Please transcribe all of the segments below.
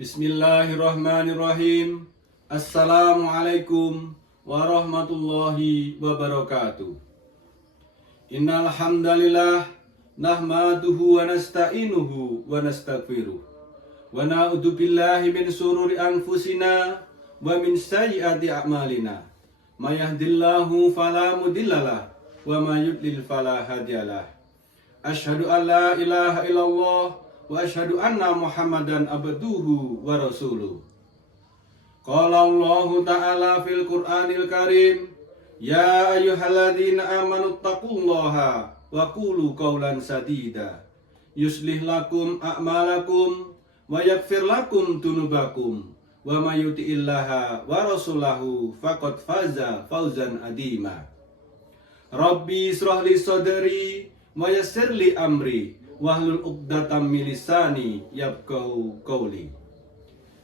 Bismillahirrahmanirrahim. Assalamualaikum warahmatullahi wabarakatuh. Innal hamdalillah nahmaduhu wa nasta'inuhu wa nastaghfiruh. Wa na'udzu billahi min shururi anfusina wa min sayyiati a'malina. May yahdihillahu fala mudhillalah wa may yudlil fala hadiyalah. Asyhadu an la ilaha illallah wa asyhadu anna Muhammadan abduhu wa rasuluh. Qala Allahu ta'ala fil Qur'anil Karim, ya ayyuhalladzina amanu taqullaha wa qulu qawlan sadida yuslih lakum a'malakum wa yaghfir lakum dunubakum wa may yuti'illaha wa rasulahu faqad faza fawzan adima. Rabbi israh li sadri wa yassir li amri wahlul 'uqdatam min lisani yafqahu qawli.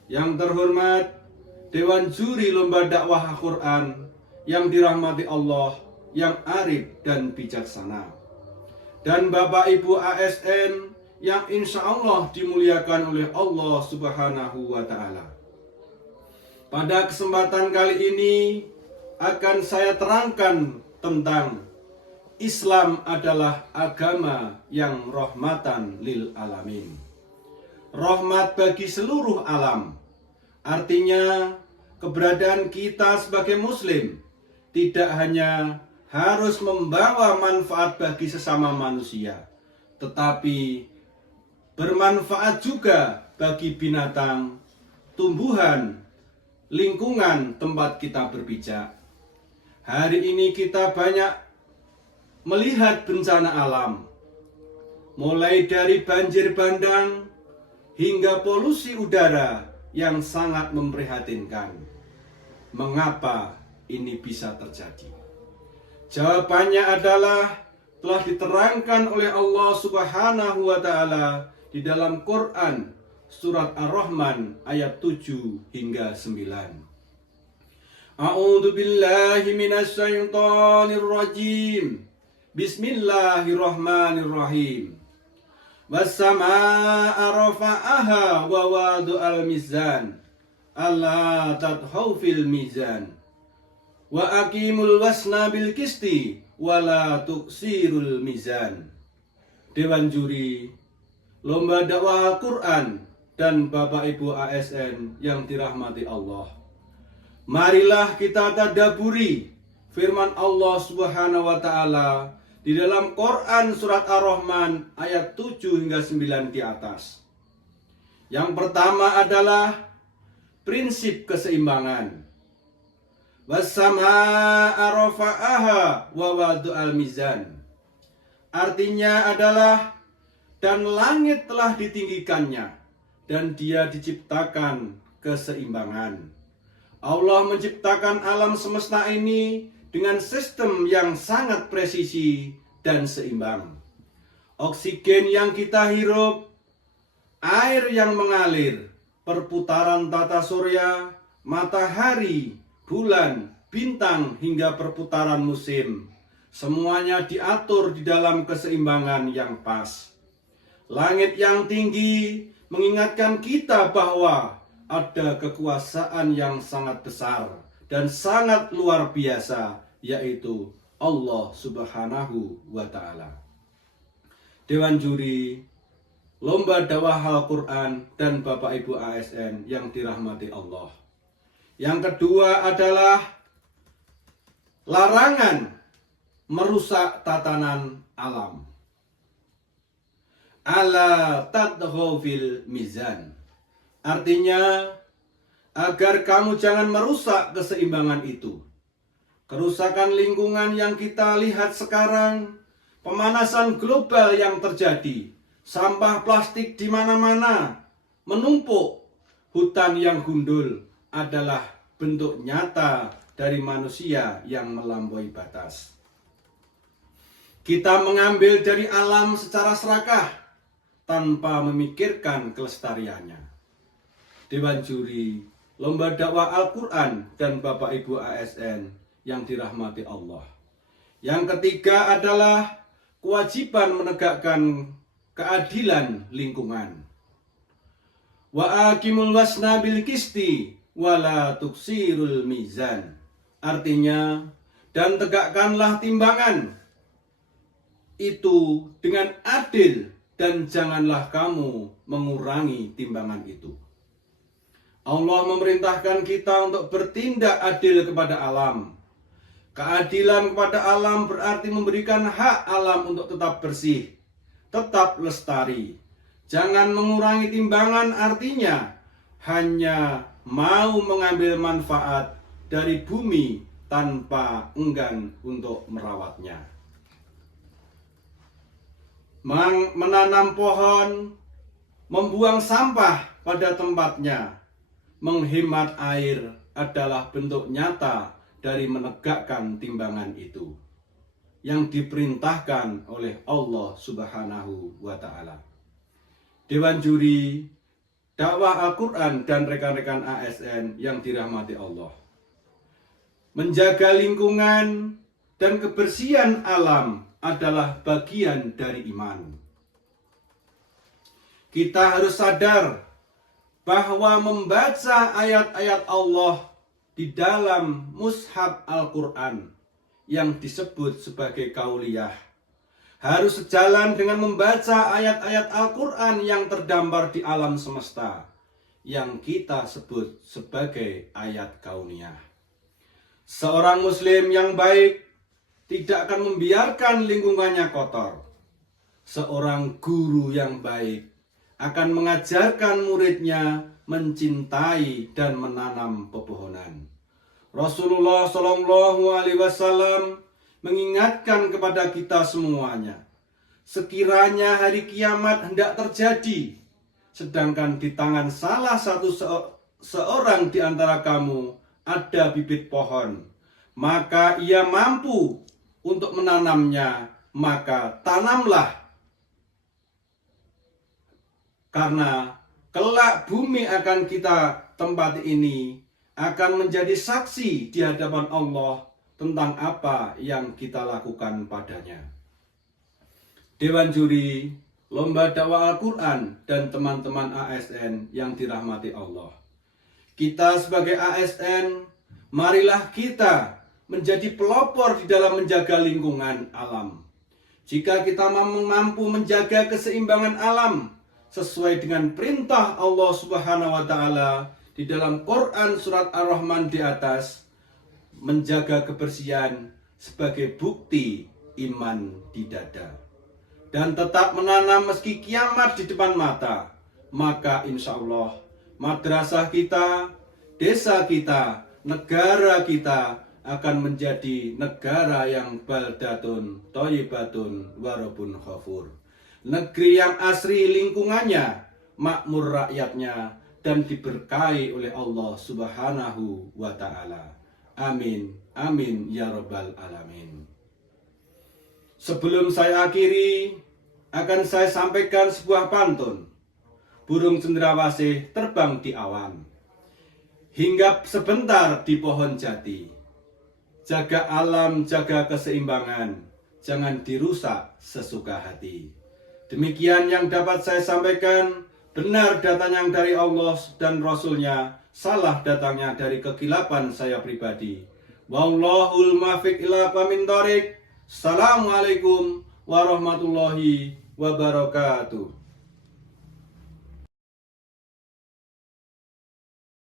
Yang terhormat Dewan Juri Lomba Dakwah Al-Quran yang dirahmati Allah, yang arif dan bijaksana, dan Bapak Ibu ASN yang insya Allah dimuliakan oleh Allah Subhanahu wa Ta'ala. Pada kesempatan kali ini akan saya terangkan tentang Islam adalah agama yang rahmatan lil alamin. Rahmat bagi seluruh alam. Artinya keberadaan kita sebagai muslim tidak hanya harus membawa manfaat bagi sesama manusia, tetapi bermanfaat juga bagi binatang, tumbuhan, lingkungan tempat kita berpijak. Hari ini kita banyak melihat bencana alam, mulai dari banjir bandang hingga polusi udara yang sangat memprihatinkan. Mengapa ini bisa terjadi? Jawabannya adalah telah diterangkan oleh Allah Subhanahu wa Ta'ala di dalam Quran surat Ar-Rahman ayat 7 hingga 9. A'udzu billahi minasy syaithanir rajim. Bismillahirrahmanirrahim. Was-samaa'a rafa'aha wa wada'al mizan alla tatghaw fil mizan wa aqimul wasna bil qisti wa la tuksirul mizan. Dewan Juri Lomba Dakwah Al-Quran dan Bapak Ibu ASN yang dirahmati Allah, marilah kita tadabburi firman Allah Subhanahu wa Ta'ala di dalam Quran surat Ar-Rahman ayat 7 hingga 9 di atas. Yang pertama adalah prinsip keseimbangan. Was-samaa'a rafa'aha wa wada'al mizan. Artinya adalah dan langit telah ditinggikannya dan dia diciptakan keseimbangan. Allah menciptakan alam semesta ini dengan sistem yang sangat presisi dan seimbang. Oksigen yang kita hirup, air yang mengalir, perputaran tata surya, matahari, bulan, bintang hingga perputaran musim, semuanya diatur di dalam keseimbangan yang pas. Langit yang tinggi mengingatkan kita bahwa ada kekuasaan yang sangat besar dan sangat luar biasa, yaitu Allah Subhanahu wa Ta'ala. Dewan Juri Lomba Dakwah Al-Quran dan Bapak Ibu ASN yang dirahmati Allah. Yang kedua adalah larangan merusak tatanan alam. Ala tatghaw fil mizan. Artinya agar kamu jangan merusak keseimbangan itu. Kerusakan lingkungan yang kita lihat sekarang, pemanasan global yang terjadi, sampah plastik di mana-mana, menumpuk, hutan yang gundul adalah bentuk nyata dari manusia yang melampaui batas. Kita mengambil dari alam secara serakah tanpa memikirkan kelestariannya. Dewan Juri Lomba Dakwah Al-Quran dan Bapak Ibu ASN yang dirahmati Allah. Yang ketiga adalah kewajiban menegakkan keadilan lingkungan. Wa aqimul wasna bil qisti wala tuksirul mizan. Artinya, dan tegakkanlah timbangan itu dengan adil dan janganlah kamu mengurangi timbangan itu. Allah memerintahkan kita untuk bertindak adil kepada alam. Keadilan kepada alam berarti memberikan hak alam untuk tetap bersih, tetap lestari. Jangan mengurangi timbangan, artinya hanya mau mengambil manfaat dari bumi tanpa enggan untuk merawatnya. Menanam pohon, membuang sampah pada tempatnya, menghemat air adalah bentuk nyata dari menegakkan timbangan itu yang diperintahkan oleh Allah Subhanahu wa Ta'ala. Dewan Juri Dakwah Al-Quran dan rekan-rekan ASN yang dirahmati Allah, menjaga lingkungan dan kebersihan alam adalah bagian dari iman. Kita harus sadar bahwa membaca ayat-ayat Allah di dalam mushaf Al-Quran yang disebut sebagai kauliyah harus sejalan dengan membaca ayat-ayat Al-Quran yang terdampar di alam semesta yang kita sebut sebagai ayat kauniyah. Seorang muslim yang baik tidak akan membiarkan lingkungannya kotor. Seorang guru yang baik akan mengajarkan muridnya mencintai dan menanam pepohonan. Rasulullah SAW mengingatkan kepada kita semuanya, sekiranya hari kiamat hendak terjadi, sedangkan di tangan salah satu seorang di antara kamu ada bibit pohon, maka ia mampu untuk menanamnya, maka tanamlah. Karena kelak bumi akan kita tempati ini akan menjadi saksi di hadapan Allah tentang apa yang kita lakukan padanya. Dewan Juri Lomba Dakwah Al-Quran dan teman-teman ASN yang dirahmati Allah, kita sebagai ASN, marilah kita menjadi pelopor di dalam menjaga lingkungan alam. Jika kita mampu menjaga keseimbangan alam sesuai dengan perintah Allah Subhanahu wa Ta'ala di dalam Quran surat Ar-Rahman di atas, menjaga kebersihan sebagai bukti iman di dada, dan tetap menanam meski kiamat di depan mata, maka insya Allah madrasah kita, desa kita, negara kita akan menjadi negara yang baldatun thayyibatun warabun ghafur, negeri yang asri lingkungannya, makmur rakyatnya, dan diberkahi oleh Allah Subhanahu wa Ta'ala. Amin, amin ya rabbal alamin. Sebelum saya akhiri, akan saya sampaikan sebuah pantun. Burung cendrawasih terbang di awan, hinggap sebentar di pohon jati. Jaga alam, jaga keseimbangan, jangan dirusak sesuka hati. Demikian yang dapat saya sampaikan. Benar datangnya dari Allah dan Rasulnya, salah datangnya dari kekilapan saya pribadi. Wallahul muwaffiq ila aqwamit thoriq. Assalamualaikum warahmatullahi wabarakatuh.